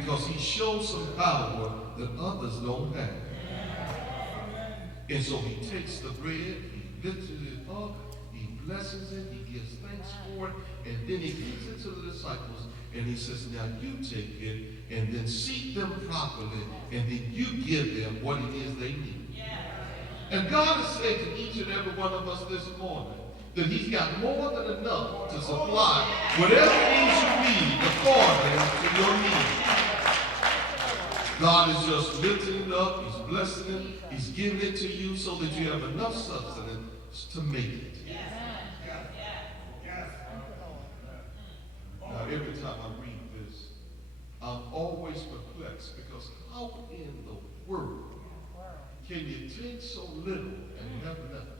because he shows some power that others don't have. And so he takes the bread, he lifts it up, he blesses it, he gives thanks for it, and then he gives it to the disciples, and he says, now you take it, and then seat them properly, and then you give them what it is they need. And God has said to each and every one of us this morning that he's got more than enough to supply whatever it is you need according to your needs. God is just lifting it up, he's blessing it, he's giving it to you so that you have enough substance to make it. Now every time I read this, I'm always perplexed because how in the world can you take so little and have leftovers?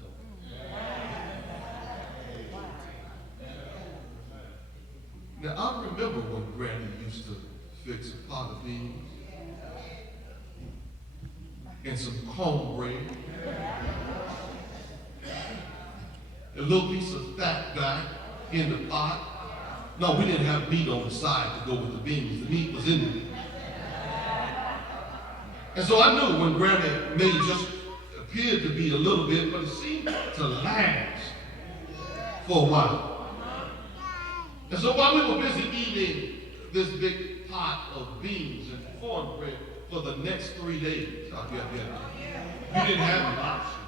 Now I remember when Granny used to fix a pot of beans and some cornbread, a little piece of fat back in the pot. No, we didn't have meat on the side to go with the beans. The meat was in it. And so I knew when Granny made just appeared to be a little bit, but it seemed to last for a while. And so while we were busy eating this big pot of beans and cornbread for the next 3 days, you didn't have an option.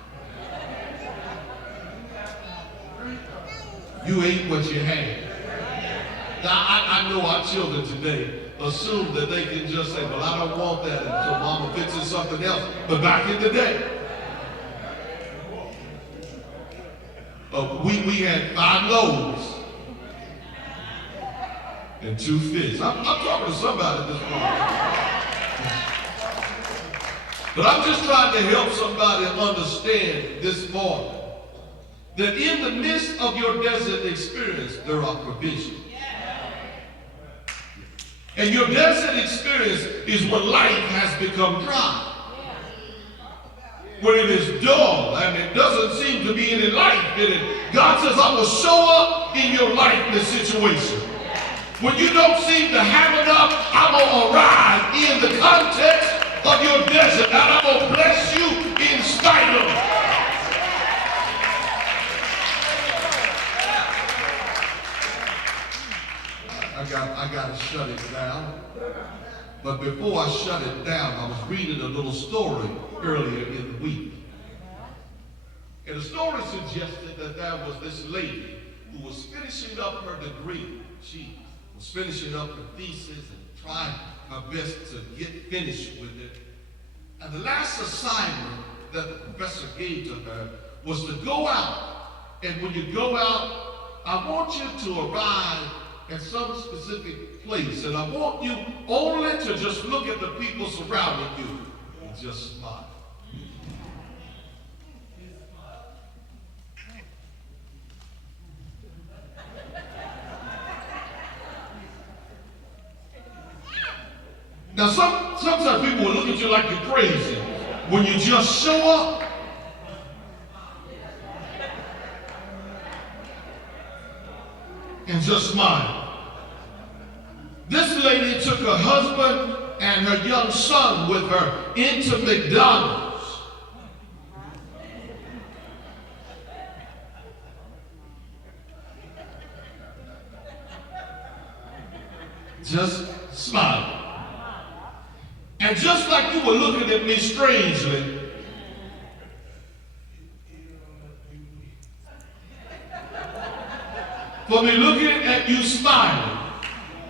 You ate what you had. Now, I know our children today assume that they can just say, well, I don't want that, and so mama fixes something else. But back in the day, we had 5 loaves and 2 fish. I'm talking to somebody this morning. But I'm just trying to help somebody understand this morning that in the midst of your desert experience, there are provisions. And your desert experience is when life has become dry. When it is dull and it doesn't seem to be any life in it. God says, I will show up in your lifeless situation. When you don't seem to have enough, I'm going to arrive in the context of your desert and I'm going to bless you in spite of it. I got to shut it down. But before I shut it down, I was reading a little story earlier in the week. And the story suggested that there was this lady who was finishing up her degree. She was finishing up her thesis and trying her best to get finished with it. And the last assignment that the professor gave to her was to go out. And when you go out, I want you to arrive at some specific place. And I want you only to just look at the people surrounding you and just smile. Now, sometimes people will look at you like you're crazy when you just show up. And just smile. This lady took her husband and her young son with her into McDonald's. Just smile. And just like you were looking at me strangely, for me looking at you smiling,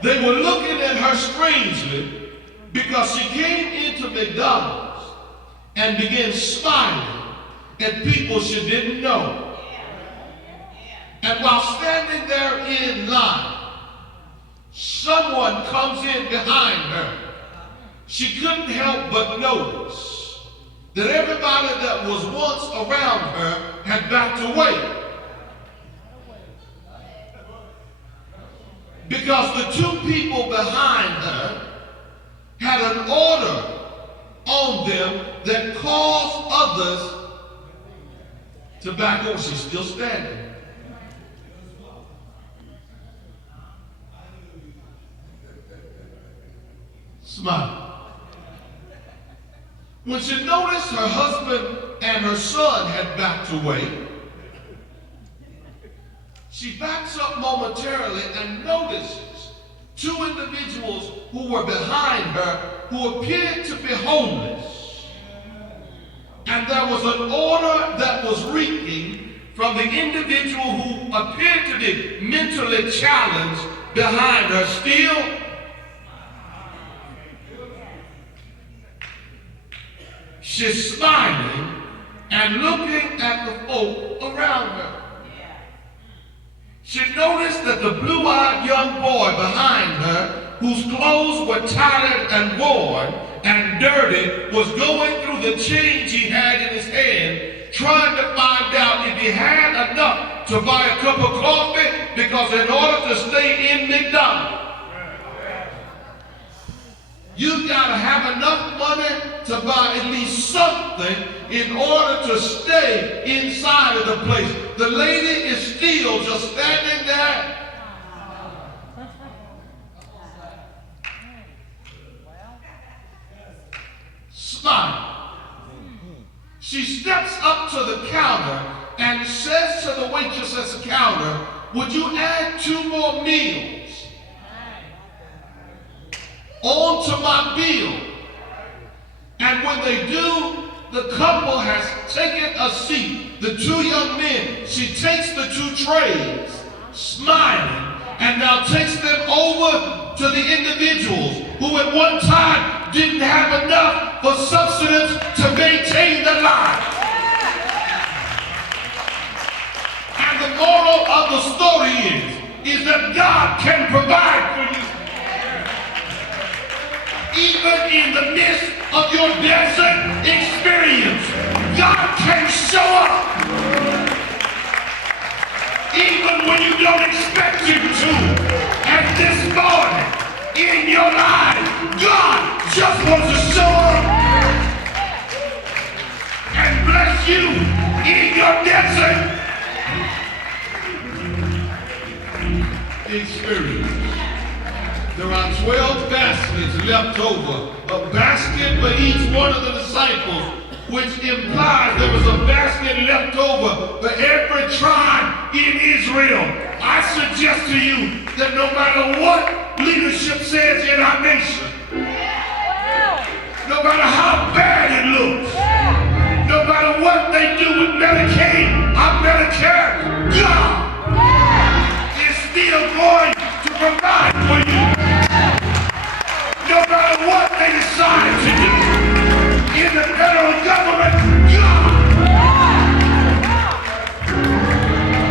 they were looking at her strangely because she came into McDonald's and began smiling at people she didn't know. And while standing there in line, someone comes in behind her. She couldn't help but notice that everybody that was once around her had backed away. Because the 2 people behind her had an order on them that caused others to back over. She's still standing. Smile. When she noticed her husband and her son had backed away, she backs up momentarily and notices two individuals who were behind her who appeared to be homeless. And there was an odor that was reeking from the individual who appeared to be mentally challenged behind her. Still, she's smiling and looking at the folk around her. She noticed that the blue-eyed young boy behind her, whose clothes were tattered and worn and dirty, was going through the change he had in his hand, trying to find out if he had enough to buy a cup of coffee, because in order to stay in McDonald's, you gotta have enough money to buy at least something in order to stay inside of the place. The lady is still just standing there. Smile. She steps up to the counter and says to the waitress at the counter, "Would you add 2 more meals onto my bill?" And when they do, the couple has taken a seat. The 2 young men, she takes the 2 trays, smiling, and now takes them over to the individuals who at one time didn't have enough for subsistence to maintain their lives. And the moral of the story is that God can provide for you. Even in the midst of your desert experience, God can show up. Even when you don't expect Him to. And this morning, in your life, God just wants to show up and bless you in your desert experience. There are 12 baskets left over, a basket for each one of the disciples, which implies there was a basket left over for every tribe in Israel. I suggest to you that no matter what leadership says in our nation, no matter how bad it looks, no matter what they do with Medicaid or Medicare, God is still going to provide for you. No matter what they decide to do in the federal government, God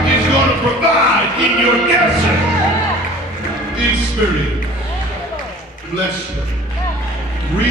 is going to provide in your desert experience. Bless you. Real